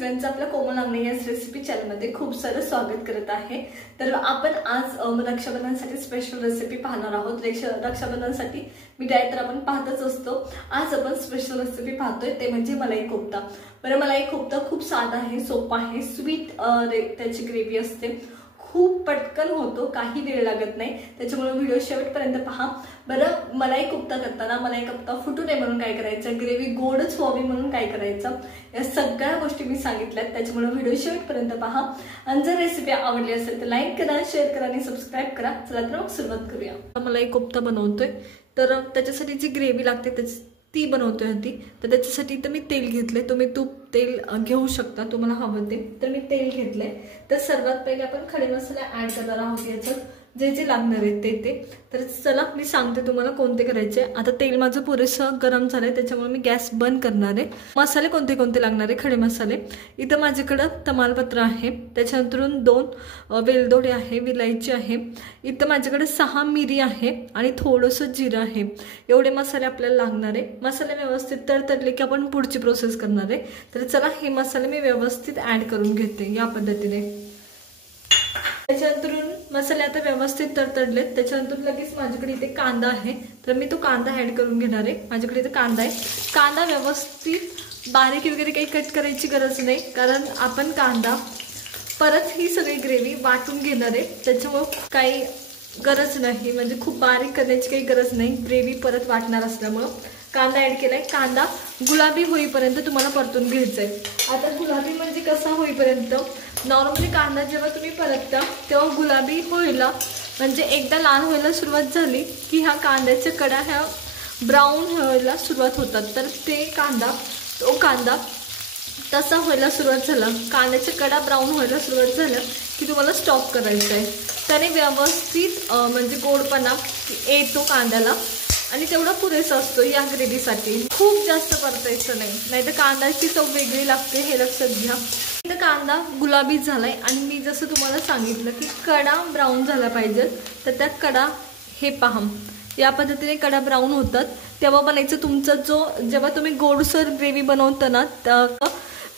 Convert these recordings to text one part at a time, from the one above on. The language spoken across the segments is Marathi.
सगळ्यांचं आपल्या कोमल आंगणे या रेसिपी चॅनलमध्ये खूप सारं स्वागत करत आहे। तर आपण आज रक्षाबंधनसाठी स्पेशल रेसिपी पाहणार आहोत। रक्षाबंधनसाठी मिठाई तर आपण पाहतच असतो, आज आपण स्पेशल रेसिपी पाहतोय ते म्हणजे मलाई कोफ्ता। बरं, मलाई कोफ्ता खूप साधा आहे, सोपा आहे, स्वीट त्याची ग्रेव्ही असते, खूप पटकन होतो, काही वेळ लागत नाही, त्याच्यामुळे व्हिडिओ शेवटपर्यंत पहा। बरं, मलाई कोफ्ता करताना मलाई कोफ्ता फुटू नये म्हणून काय करायचं, ग्रेव्ही गोडच व्हावी म्हणून काय करायचं, या सगळ्या गोष्टी मी सांगितल्यात, त्याच्यामुळे व्हिडिओ शेवटपर्यंत पहा। आणि जर रेसिपी आवडली असेल तर लाईक करा, शेअर करा आणि सबस्क्राइब करा। चला तर मग सुरुवात करूया। मलाई कोफ्ता बनवतोय तर त्याच्यासाठी जी ग्रेव्ही लागते ती बनवतोय आधी। तर त्याच्यासाठी तर मी तेल घेतले, तुम्ही तूप तेल घेऊ शकता तुम्हाला हवं ते। तर मी तेल घेतले, तर सर्वात पहिले आपण खडे मसाले ऍड करणार आहोत, याच्यात जे जे लागणार आहेत ते तर चला मी सांगते तुम्हाला कोणते करायचे। आता तेल माझं पुरेसं गरम झालंय, त्याच्यामुळे मी गॅस बंद करणार आहे। मसाले कोणते कोणते लागणार आहे, खडे मसाले इथं माझ्याकडे तमालपत्र आहे, त्याच्यानंतर 2 वेलदोडे आहे, विलायची आहे, इथं माझ्याकडे 6 मिरी आहे आणि थोडंसं जिरं आहे। एवढे मसाले आपल्याला लागणार आहे। मसाले व्यवस्थित तडतडले की आपण पुढची प्रोसेस करणार आहे। तर चला हे मसाले मी व्यवस्थित ऍड करून घेते या पद्धतीने। त्याच्यानंतर मसाले आता व्यवस्थित तडतडलेत, त्याच्यानंतर लगेच माझ्याकडे इथे कांदा आहे, तर मी तो कांदा ऍड करून घेणार आहे। माझ्याकडे इथे कांदा आहे, कांदा व्यवस्थित बारीक वगैरे काही कट करायची गरज नाही, कारण आपण कांदा परत ही सगळी ग्रेव्ही वाटून घेणार आहे, त्याच्यामुळे काही गरज नाही, म्हणजे खूप बारीक करण्याची काही गरज नाही, ग्रेव्ही परत वाटणार असल्यामुळे कांदा ऍड केलाय। कांदा गुलाबी होईपर्यंत तुम्हाला परतून घ्यायचा आहे। आता गुलाबी म्हणजे कसा होईपर्यंत, नॉर्मली कांदा जेव्हा तुम्ही परतता तेव्हा गुलाबी व्हायला, म्हणजे एकदा लाल व्हायला सुरुवात झाली की ह्या कांद्याच्या कडा ह्या ब्राऊन व्हायला सुरुवात होतात, तर तो कांदा तसा व्हायला सुरुवात झाला, कांद्याच्या कडा ब्राऊन व्हायला सुरुवात झालं की तुम्हाला स्टॉप करायचं आहे। त्याने व्यवस्थित म्हणजे गोडपणा येतो कांद्याला आणि तेवढा पुरेसा असतो या ग्रेव्हीसाठी। खूप जास्त परतायचं नाही, नाहीतर कांद्याची चव वेगळी लागते, हे लक्षात घ्या। इथं कांदा गुलाबी झालाय आणि मी जसं तुम्हाला सांगितलं की कडा ब्राऊन झाला पाहिजे, तर त्या कडा हे पहा या पद्धतीने कडा ब्राऊन होतात तेव्हा बनायचं तुमचं जेव्हा तुम्ही गोडसर ग्रेव्ही बनवता ना,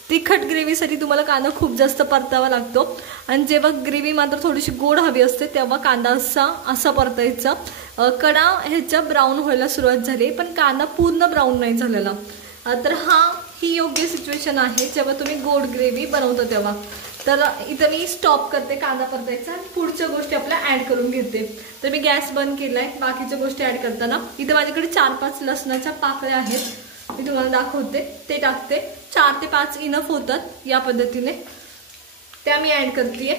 तिखट ग्रेव्हीसाठी तुम्हाला कांदा खूप जास्त परतावा लागतो, आणि जेव्हा ग्रेव्ही मात्र थोडीशी गोड हवी असते तेव्हा कांदा असा परतायचा। कडा ह्याच्या ब्राऊन व्हायला सुरुवात झाली पण कांदा पूर्ण ब्राऊन नाही झालेला, तर ही योग्य सिच्युएशन आहे जेव्हा तुम्ही गोड ग्रेव्ही बनवता तेव्हा। तर इथं मी स्टॉप करते कांदा परतायचा आणि पुढच्या गोष्टी आपल्या ऍड करून घेते। तर मी गॅस बंद केलाय, बाकीच्या गोष्टी ऍड करताना इथं माझ्याकडे 4-5 लसणाच्या पाकळ्या आहेत, मी तुम्हाला दाखवते, ते टाकते। 4 ते 5 इनफ होतात या पद्धतीने, त्या मी ऍड करतेय।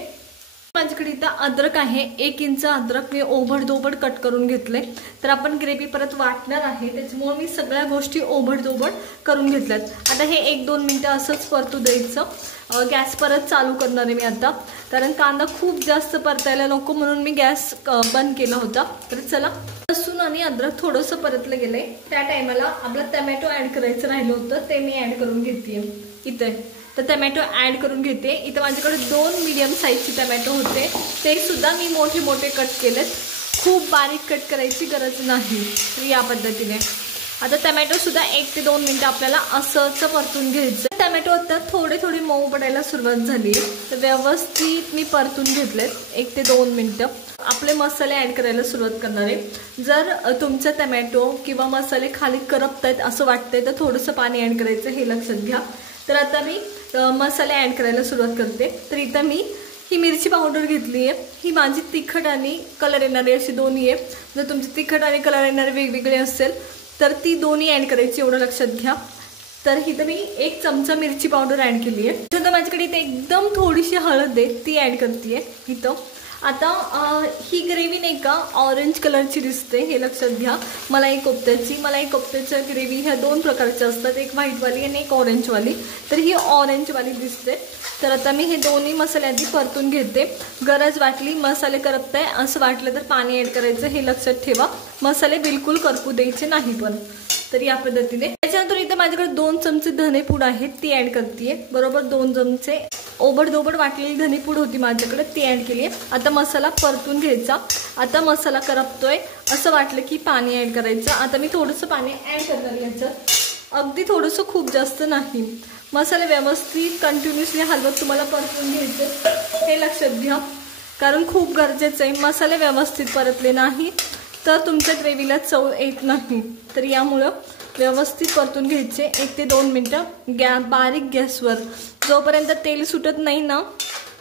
माझ्याकडे इथं अद्रक आहे, 1 इंच अद्रक मी ओबडधोबड कट करून घेतले, तर आपण ग्रेव्ही परत वाटणार आहे, त्याच्यामुळे मी सगळ्या गोष्टी ओबडधोबड करून घेतल्यात। आता हे 1-2 मिनिटं असंच परतू द्यायचं। गॅस परत चालू करणार आहे मी आता, कारण कांदा खूप जास्त परतायला नको म्हणून मी गॅस बंद केला होता। तर चला, लसूण आणि अद्रक थोडंसं परतलं गेलंय, त्या टायमाला आपला टमॅटो ऍड करायचं राहिलं होतं, ते मी ऍड करून घेते इथे। तर टमॅटो ऍड करून घेते। इथं माझ्याकडे 2 मीडियम साईजचे टमॅटो होते, ते सुद्धा मी मोठे मोठे कट केलेत, खूप बारीक कट करायची गरज नाही। तर या पद्धतीने आता टमॅटो सुद्धा 1 ते 2 मिनिटं आपल्याला असंच परतून घ्यायचं। टमॅटो आता थोडे मऊ पडायला सुरुवात झाली, तर व्यवस्थित मी परतून घेतलेत 1 ते 2 मिनिटं। आपले मसाले ऍड करायला सुरुवात करणार आहे। जर तुमचा टमॅटो किंवा मसाले खाली करपतायत असं वाटतंय तर थोडंसं पाणी ऍड करायचं, हे लक्षात घ्या। तर आता मी मसाले ऍड करायला सुरुवात करते। तर इथं मी ही मिरची पावडर घेतली आहे, ही माझी तिखट आणि कलर येणारी अशी दोन्ही आहे। जर तुमची तिखट आणि कलर येणारे वेगवेगळे असेल तर ती दोन्ही ऍड करायची, एवढं लक्षात घ्या। तर इथं मी 1 चमचा मिरची पावडर ऍड केली आहे। तर माझ्याकडे इथे एकदम थोडीशी हळद आहे, ती ऍड करते इथं। आता ही ग्रेव्ही नाही का ऑरेंज कलरची दिसते, हे लक्षात घ्या। मलाई कोफ्त्याच्या ग्रेव्ही ह्या 2 प्रकारच्या असतात, एक व्हाईटवाली आणि एक ऑरेंजवाली, तर ही ऑरेंजवाली दिसते। तर आता मी हे दोन्ही मसाले आधी परतून घेते। गरज वाटली, मसाले करपताय असं वाटलं तर पाणी ऍड करायचं, हे लक्षात ठेवा। मसाले बिलकुल करपू द्यायचे नाही पण। तर या पद्धतीने त्याच्यानंतर इथं माझ्याकडे 2 चमचे धनेपूड आहेत, ती ऍड करते, बरोबर 2 चमचे ओबडधोबड वाटलेली धनेपूड होती माझ्याकडे, ती ऍड केली आहे। आता मसाला परतून घ्यायचा। आता मसाला करपतोय असं वाटलं की पाणी ऍड करायचं। आता मी थोडंसं पाणी ऍड करणार याच्यात, अगदी थोडंसं, खूप जास्त नाही। मसाले व्यवस्थित कंटिन्युअसली हलवत तुम्हाला परतून घ्यायचे, हे लक्षात घ्या, कारण खूप गरजेचं आहे. मसाले व्यवस्थित परतले नाही तर तुमच्या ग्रेव्हीला चव येत नाही. तर यामुळं व्यवस्थित परतून घ्यायचे 1 ते 2 मिनटं बारीक गॅसवर. जोपर्यंत तेल सुटत नाही ना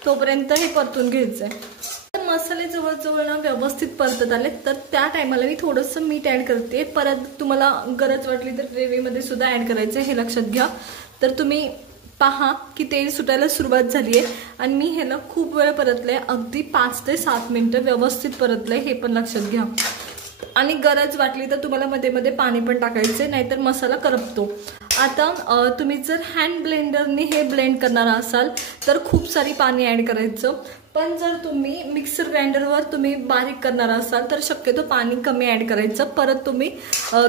तोपर्यंत हे परतून घ्यायचं आहे. मसाले जवळजवळ ना व्यवस्थित परतत आले तर त्या टायमाला मी थोडंसं मीठ ॲड करते. परत तुम्हाला गरज वाटली तर ग्रेव्हीमध्ये सुद्धा ॲड करायचं, हे लक्षात घ्या. तर तुम्ही पहा की तेल सुटायला सुरुवात झाली आहे आणि मी ह्याला खूप वेळ परतले, अगदी 5 ते 7 मिनटं व्यवस्थित परतले, हे पण लक्षात घ्या. आणि गरज वाटली तर तुम्हाला मध्ये मध्ये पाणी पण टाकायचे, नाहीतर मसाला करपतो. आता तुम्ही जर हँड ब्लेंडरने हे ब्लेंड करणार असाल तर खूप सारी पाणी ॲड करायचं. पण जर तुम्ही मिक्सर ग्राइंडरवर तुम्ही बारीक करणार असाल तर शक्यतो पाणी कमी ॲड करायचं. परत तुम्ही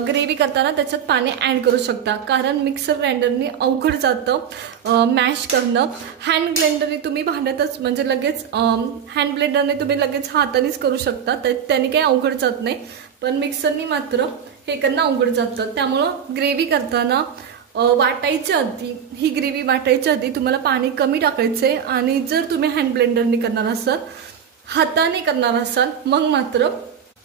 ग्रेव्ही करताना त्याच्यात पाणी ॲड करू शकता, कारण मिक्सर ग्राइंडरने अवघड जातं मॅश करणं. हँड ब्लेंडरने तुम्ही भांड्यातच म्हणजे लगेच हँड ब्लेंडरने तुम्ही लगेच हातानेच करू शकता, त्याने काही अवघड जात नाही. पण मिक्सरनी मात्र हे करणं अवघड जातं. त्यामुळं ग्रेव्ही करताना वाटायच्या आधी, ही ग्रेव्ही वाटायच्या आधी तुम्हाला पाणी कमी टाकायचे. आणि जर तुम्ही हँड ब्लेंडरने करणार असाल, हाताने करणार असाल, मग मात्र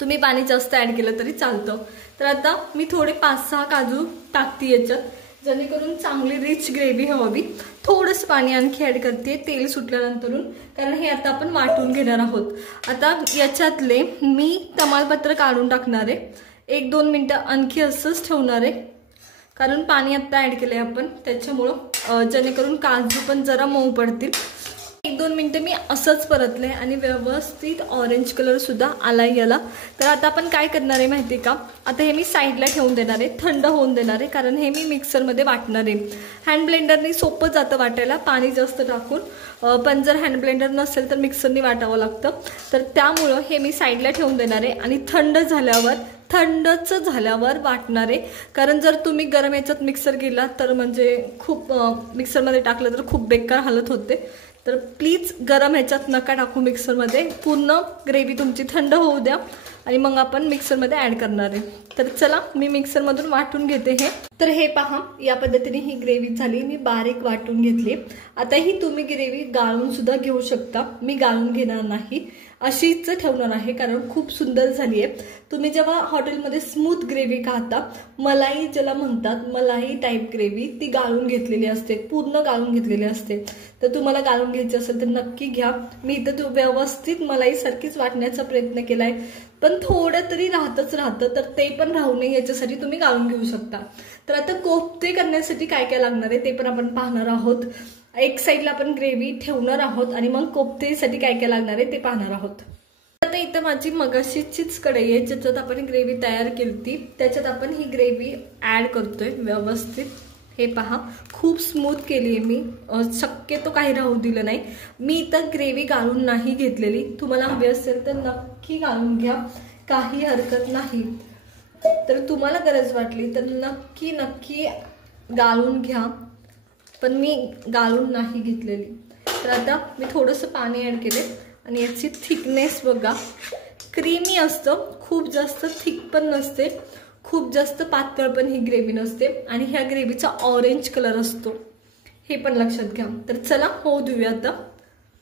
तुम्ही पाणी जास्त ॲड केलं तरी चालतं. तर आता मी थोडे 5-6 काजू टाकते याच्यात, जेणेकरून चांगली रिच ग्रेव्ही हवी. थोडंसं पाणी आणखी ॲड करते तेल सुटल्यानंतरून, कारण हे आता आपण वाटून घेणार आहोत. आता याच्यातले मी तमालपत्र काढून टाकणार आहे. 1-2 मिनटं आणखी असंच ठेवणार आहे, कारण पाणी आत्ता ॲड केलं आहे आपण, त्याच्यामुळं जेणेकरून काजू पण जरा मऊ पडतील. 1-2 मिनटं मी असंच परतले आणि व्यवस्थित ऑरेंज कलर सुद्धा आला याला. तर आता आपण काय करणार आहे माहिती आहे का, आता हे मी साईडला ठेवून देणार आहे, थंड होऊन देणार आहे, कारण हे मी मिक्सरमध्ये वाटणार आहे. हँड ब्लेंडरने सोपं जातं वाटायला पाणी जास्त टाकून, पण जर हँड ब्लेंडर नसेल तर मिक्सरने वाटावं लागतं. तर त्यामुळं हे मी साईडला ठेवून देणार आहे आणि थंडच झाल्यावर वाटणार आहे. कारण जर तुम्ही गरम याच्यात मिक्सर केला तर म्हणजे खूप मिक्सरमध्ये टाकलं तर खूप बेकार हालत होते. तर प्लीज गरम ह्याच्यात नका टाकू मिक्सरमध्ये, पूर्ण ग्रेव्ही तुमची थंड होऊ द्या आणि मग आपण मिक्सरमध्ये ॲड करणार आहे. तर चला मी मिक्सरमधून वाटून घेते हे. तर हे पहा, या पद्धतीने ही ग्रेव्ही झाली, मी बारीक वाटून घेतली. आता ही तुम्ही ग्रेव्ही गाळून सुद्धा घेऊ शकता, मी गाळून घेणार नाही, अशीच ठेवणार आहे, कारण खूप सुंदर झाली आहे. तुम्ही जेव्हा हॉटेलमध्ये स्मूथ ग्रेव्ही खाता, मलाई ज्याला म्हणतात, मलाई टाईप ग्रेव्ही, ती गाळून घेतलेली असते, पूर्ण गाळून घेतलेली असते. तर तुम्हाला गाळून घ्यायची असेल तर नक्की घ्या. मी इथं व्यवस्थित मलाईसारखीच वाटण्याचा प्रयत्न केलाय, पण थोडं तरी राहतं, तर ते पण राहू नये याच्यासाठी तुम्ही गाळून घेऊ शकता. तर आता कोफ्ते करण्यासाठी काय काय लागणार आहे ते पण आपण पाहणार आहोत. एक साईडला आपण ग्रेव्ही ठेवणार आहोत आणि मग कोफ्तेसाठी काय काय लागणार आहे ते पाहणार आहोत. आता इथं माझी मगाशीचीच कढई आहे, ज्याच्यात आपण ग्रेव्ही तयार केली, त्याच्यात आपण ही ग्रेव्ही ॲड करतोय व्यवस्थित. हे पहा, खूप स्मूथ केली आहे मी, शक्यतो काही राहू दिलं नाही. मी इथं ग्रेव्ही गाळून नाही घेतलेली, तुम्हाला हवी असेल तर नक्की गाळून घ्या, काही हरकत नाही. तर तुम्हाला गरज वाटली तर नक्की गाळून घ्या, पण मी गाळून नाही घेतलेली. तर आता मी थोडंसं पाणी ॲड केले आणि याची थिकनेस बघा, क्रीमी असतं, खूप जास्त थिक पण नसते, खूप जास्त पातळ पण ही ग्रेव्ही नसते. आणि ह्या ग्रेव्हीचा ऑरेंज कलर असतो, हे पण लक्षात घ्या. तर चला होऊ देऊया. आता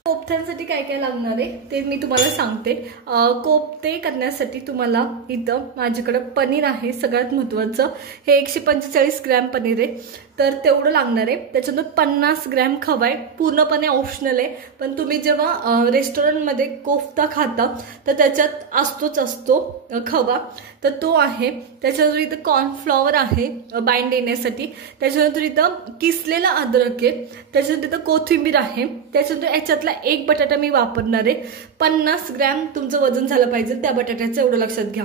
कोफ्त्यांसाठी काय काय लागणार आहे ते मी तुम्हाला सांगते. कोफ्ते करण्यासाठी तुम्हाला इथं माझ्याकडे पनीर आहे, सगळ्यात महत्त्वाचं. हे 145 ग्रॅम पनीर आहे, तर तेवढं लागणार आहे. त्याच्यातून 50 ग्रॅम खवा आहे, पूर्णपणे ऑप्शनल आहे. पण तुम्ही जेव्हा रेस्टॉरंटमध्ये कोफ्ता खाता तर त्याच्यात असतो खवा, तर तो आहे. त्याच्यानंतर इथं कॉर्नफ्लॉवर आहे बाइंड येण्यासाठी. त्याच्यानंतर इथं किसलेला अद्रक आहे. त्याच्यानंतर इथं कोथिंबीर आहे. त्याच्यानंतर याच्यातला एक बटाटा मी वापरणार आहे. 50 ग्रॅम तुमचं वजन झालं पाहिजे त्या बटाट्याचं, एवढं लक्षात घ्या.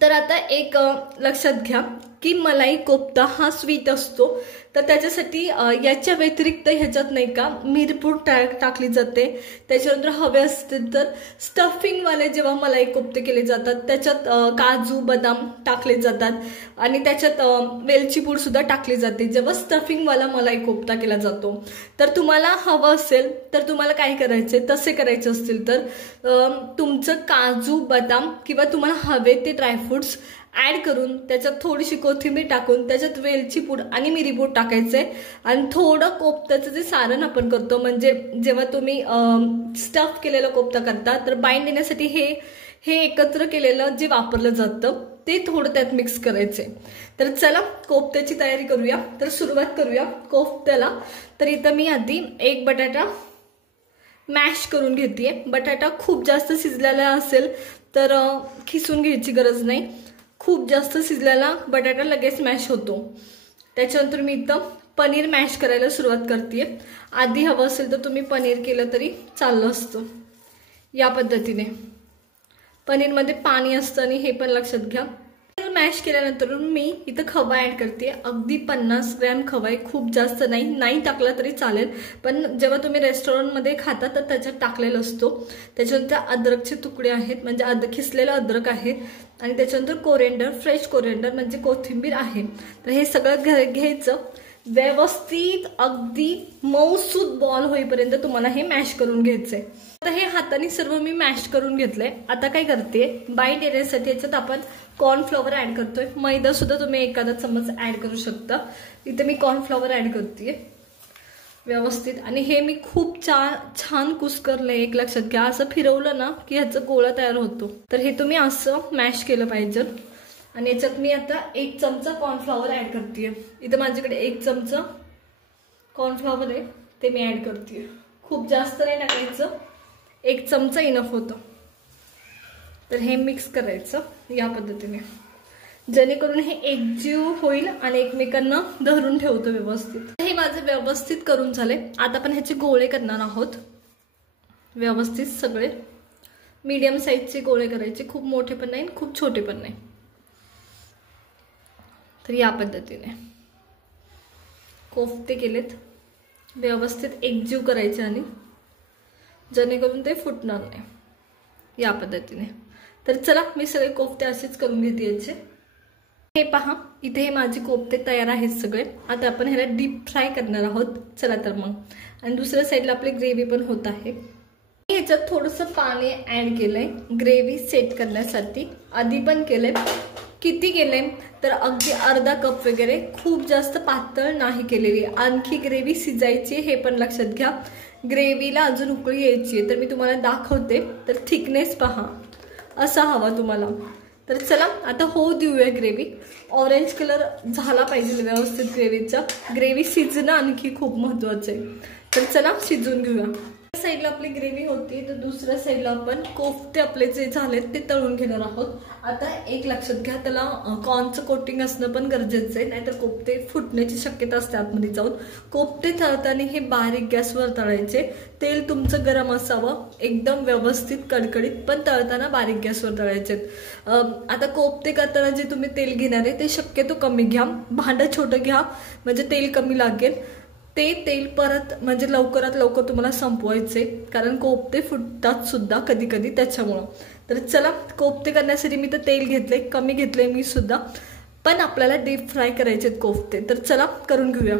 तर आता एक लक्षात घ्या की मलाई कोफ्ता हा स्वीट असतो, तर त्याच्यासाठी याच्या व्यतिरिक्त ह्याच्यात नाही का मिरपूड टाकली जाते. त्याच्यानंतर हवे असतील तर स्टफिंगवाले जेव्हा मलाई कोफ्ते केले जातात त्याच्यात काजू बदाम टाकले जातात आणि त्याच्यात वेलची पूड सुद्धा टाकली जाते जेव्हा स्टफिंगवाला मलाई कोफ्ता केला जातो. तर तुम्हाला हवं असेल तर तुम्हाला काय करायचे, तसे करायचे असतील तर तुमचं काजू बदाम किंवा तुम्हाला हवे ते ड्रायफ्रुट्स ऍड करून त्याच्यात थोडीशी कोथिंबीर टाकून त्याच्यात वेलची पूड आणि मिरी पूड टाकायचंय आणि थोडं कोफ्त्याचं जे सारण आपण करतो म्हणजे जेव्हा तुम्ही स्टफ केलेला कोफ्ता करता तर बाइंड येण्यासाठी हे एकत्र केलेलं जे वापरलं जातं ते थोडं त्यात मिक्स करायचे। तर चला कोफ्त्याची तयारी करूया। तर सुरुवात करूया कोफ्त्याला। तर इथं मी आधी एक बटाटा मॅश करून घेतेय। बटाटा खूप जास्त शिजलेला असेल तर खिसून घ्यायची गरज नाही, खूप जास्त शिजलेला बटाटा लगेच मॅश होतो। त्याच्यानंतर मी इथं पनीर मॅश करायला सुरुवात करतेय। आधी हवं असेल तर तुम्ही पनीर केलं तरी चाललं असतं। या पद्धतीने पनीरमध्ये पाणी असतं आणि हे पण लक्षात घ्या। मॅश केल्यानंतर मी इथं खवा ऍड करते। अगदी 50 ग्रॅम खवा आहे, खूप जास्त नाही टाकला तरी चालेल, पण जेव्हा तुम्ही रेस्टॉरंटमध्ये खाता तर त्याच्यात टाकलेला असतो। त्याच्यानंतर अद्रकचे तुकडे आहेत म्हणजे खिसलेलं अद्रक आहे आणि त्याच्यानंतर कोरिएंडर, फ्रेश कोरिएंडर म्हणजे कोथिंबीर आहे। तर हे सगळं घ्यायचं व्यवस्थित, अगदी मऊसूत बॉल होईपर्यंत तुम्हाला हे मॅश करून घ्यायचंय। आता हे हाताने सर्व मी मॅश करून घेतलंय। आता काय करते, बाइंड येण्यासाठी याच्यात आपण कॉर्नफ्लॉवर ऍड करतोय। मैदा सुद्धा तुम्ही एखादा चम्मच ऍड करू शकता। इथे मी कॉर्नफ्लॉवर ऍड करते व्यवस्थित आणि हे मी खूप छान कुस्करलंय। एक लक्षात घ्या, असं फिरवलं ना की ह्याचा गोळा तयार होतो। तर हे तुम्ही असं मॅश केलं पाहिजे आणि याच्यात मी आता 1 चमचा कॉर्नफ्लॉवर ऍड करते। इथं माझ्याकडे 1 चमचा कॉर्नफ्लॉवर आहे ते मी ऍड करते। खूप जास्त नाही टाकायचं, 1 चमचा इनफ होतं। तर हे मिक्स करायचं या पद्धतीने जेणेकरून हे एकजीव होईल आणि एकमेकांना धरून ठेवतो व्यवस्थित। हे माझे व्यवस्थित करून झाले। आता आपण ह्याचे गोळे करणार आहोत व्यवस्थित सगळे। मीडियम साईजचे गोळे करायचे, खूप मोठे पण नाही खूप छोटे पण नाही। तर या पद्धतीने कोफ्ते केलेत, व्यवस्थित एकजीव करायचे आणि जेणेकरून ते फुटणार नाही या पद्धतीने। तर चला मी सगळे कोफ्ते असेच करून घेते याचे। हे पहा, इथे हे माझे कोफ्ते तयार आहेत सगळे। आता आपण ह्याला डीप फ्राय करणार आहोत। चला तर मग, आणि दुसऱ्या साईडला आपली ग्रेव्ही पण होत आहे। ह्याच्यात थोडंसं पाणी ऍड केलंय ग्रेव्ही सेट करण्यासाठी, आधी पण केलंय। किती केलंय तर अगदी अर्धा कप वगैरे, खूप जास्त पातळ नाही केलेली। आणखी ग्रेव्ही शिजायची हे पण लक्षात घ्या, ग्रेव्हीला अजून उकळी यायची आहे। तर मी तुम्हाला दाखवते। तर थिकनेस पहा असा हवा तुम्हाला। तर चला आता होऊ देऊया ग्रेव्ही। ऑरेंज कलर झाला पाहिजे व्यवस्थित ग्रेव्हीचा। ग्रेव्ही शिजणं आणखी खूप महत्वाचं आहे। तर चला शिजून घेऊया। साईडला आपली ग्रेव्ही होती तर दुसऱ्या साईडला आपण कोफ्ते आपले जे झालेत ते तळून घेणार आहोत। आता एक लक्षात घ्या, त्याला कॉर्नचं कोटिंग असणं पण गरजेचं आहे, नाहीतर कोफ्ते फुटण्याची शक्यता असते आतमध्ये जाऊन। कोफ्ते तळताना हे बारीक गॅसवर तळायचे। तेल तुमचं गरम असावं, एकदम व्यवस्थित कडकडीत, पण तळताना बारीक गॅसवर तळायचे। आता कोफ्ते करताना जे तुम्ही तेल घेणार आहे ते शक्यतो कमी घ्या, भांडं छोटं घ्या म्हणजे तेल कमी लागेल। ते तेल परत म्हणजे लवकरात लवकर तुम्हाला संपवायचे, कारण कोफ्ते फुटतात सुद्धा कधी कधी त्याच्यामुळं। तर चला, कोफ्ते करण्यासाठी मी तर तेल घेतले, कमी घेतले मी सुद्धा, पण आपल्याला डीप फ्राय करायचे कोफ्ते। तर चला करून घेऊया।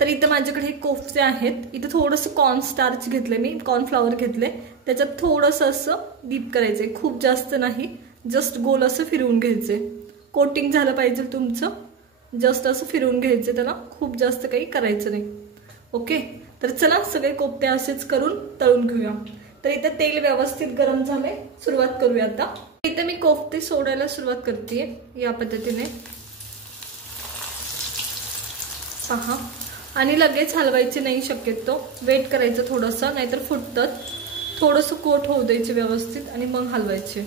तर इथं माझ्याकडे हे कोफ्ते आहेत। इथं थोडंसं कॉर्न स्टार्च घेतले मी, कॉर्नफ्लॉवर घेतले, त्याच्यात थोडंसं असं डीप करायचंय, खूप जास्त नाही, जस्ट गोल असं फिरवून घ्यायचे। कोटिंग झालं पाहिजे तुमचं, जस्ट असं फिरवून घ्यायचं, त्याला खूप जास्त काही करायचं नाही। ओके, तर चला सगळे कोफ्ते असेच करून तळून घेऊया। तर इथं तेल व्यवस्थित गरम झाले, सुरुवात करूया आता। इथं मी कोफ्ते सोडायला सुरुवात करते या पद्धतीने पहा, आणि लगेच हलवायचे नाही शक्यतो, वेट करायचं थोडंसं, नाहीतर फुटतात। थोडंसं कोट होऊ द्यायचे व्यवस्थित आणि मग हलवायचे,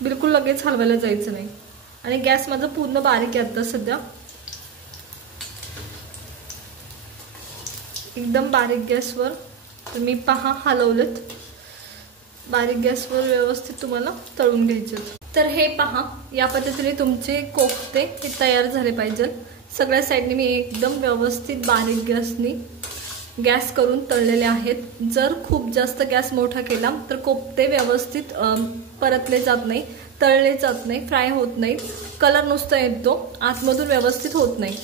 बिलकुल लगेच हलवायला जायचं नाही। आणि गॅस माझा पूर्ण बारीक आहे आता सध्या, एकदम बारीक गॅसवर। तर मी पहा हलवलेत, बारीक गॅसवर व्यवस्थित तुम्हाला तळून घ्यायचे। तर हे पहा या पद्धतीने तुमचे कोफ्ते हे तयार झाले पाहिजे। सगळ्या साईडने मी एकदम व्यवस्थित बारीक गॅस करून तळलेले आहेत। जर खूप जास्त गॅस मोठा केला तर कोफ्ते व्यवस्थित परतले जात नाही, तळले जात नाही, फ्राय होत नाही, कलर नुसता येतो, आतमधून व्यवस्थित होत नाही।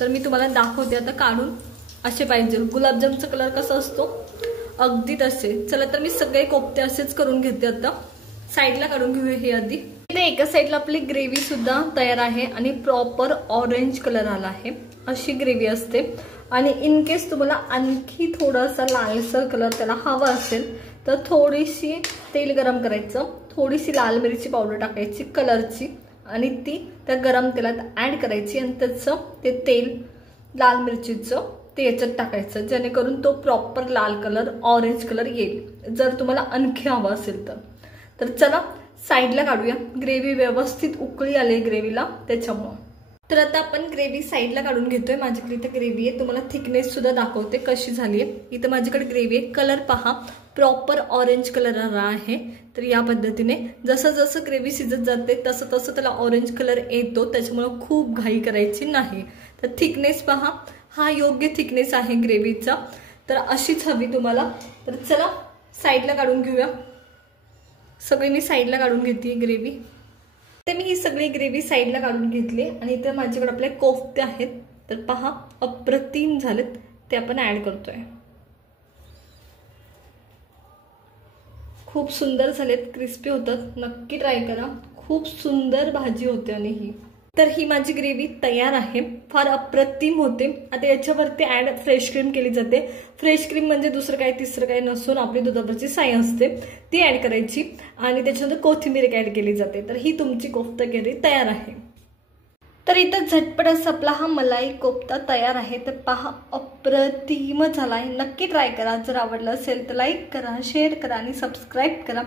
तर मी तुम्हाला दाखवते आता काढून, असे पाहिजे। गुलाबजामचा कलर कसा असतो अगदी तसे। चला तर मी सगळे कोफ्ते असेच करून घेते, आता साईडला काढून घेऊया हे आधी। इथे एका साईडला आपली ग्रेव्ही सुद्धा तयार आहे आणि प्रॉपर ऑरेंज कलर आला आहे, अशी ग्रेव्ही असते। आणि इन केस तुम्हाला आणखी थोडासा लालसर कलर त्याला हवा असेल तर थोडीशी तेल गरम करायचं, थोडीशी लाल मिरची पावडर टाकायची कलरची आणि ती त्या गरम तेलात ॲड करायची आणि त्याचं ते तेल लाल मिरचीचं ते याच्यात टाकायचं, जेणेकरून तो प्रॉपर लाल कलर ऑरेंज कलर येईल जर तुम्हाला आणखी हवा असेल तर चला साईडला काढूया। ग्रेव्ही व्यवस्थित उकळी आली ग्रेव्हीला त्याच्यामुळे। तर आता आपण ग्रेव्ही साईडला काढून घेतोय। माझ्याकडे इथे ग्रेव्ही आहे, तुम्हाला थिकनेस सुद्धा दाखवते कशी झाली आहे। इथं माझ्याकडे ग्रेव्ही आहे, कलर पहा प्रॉपर ऑरेंज कलर आला आहे। तर या पद्धतीने जसं जसं ग्रेव्ही शिजत जाते तसं तसं त्याला ऑरेंज कलर येतो, त्याच्यामुळे खूप घाई करायची नाही। तर थिकनेस पहा, हा योग्य थिकनेस आहे ग्रेव्हीचा, तर अशीच हवी तुम्हाला। तर चला साईडला काढून घेऊया। सगळी मी साईडला काढून घेते ग्रेव्ही। तर मी ही सगळी ग्रेव्ही साईडला काढून घेतली आणि इथे माझ्याकडे आपले कोफ्ते आहेत, तर पहा अप्रतिम झालेत, ते आपण ऍड करतोय। खूप सुंदर झालेत, क्रिस्पी होतात, नक्की ट्राय करा, खूप सुंदर भाजी होते। आणि ही तर ही माझी ग्रेव्ही तयार आहे, फार अप्रतिम होते। आता याच्यावरती ऍड फ्रेश क्रीम केली जाते। फ्रेश क्रीम म्हणजे दुसरं काय तिसरं काय नसून आपली दुधावरची साय असते, ती ऍड करायची आणि त्याच्यानंतर कोथिंबीर ऍड केली जाते। तर ही तुमची कोफ्ता करी तयार आहे। तर इथं झटपट असा आपला हा मलाई कोफ्ता तयार आहे। तर पहा अप्रतिम झाला आहे, नक्की ट्राय करा। जर आवडलं असेल तर लाईक करा, शेअर करा आणि सबस्क्राईब करा।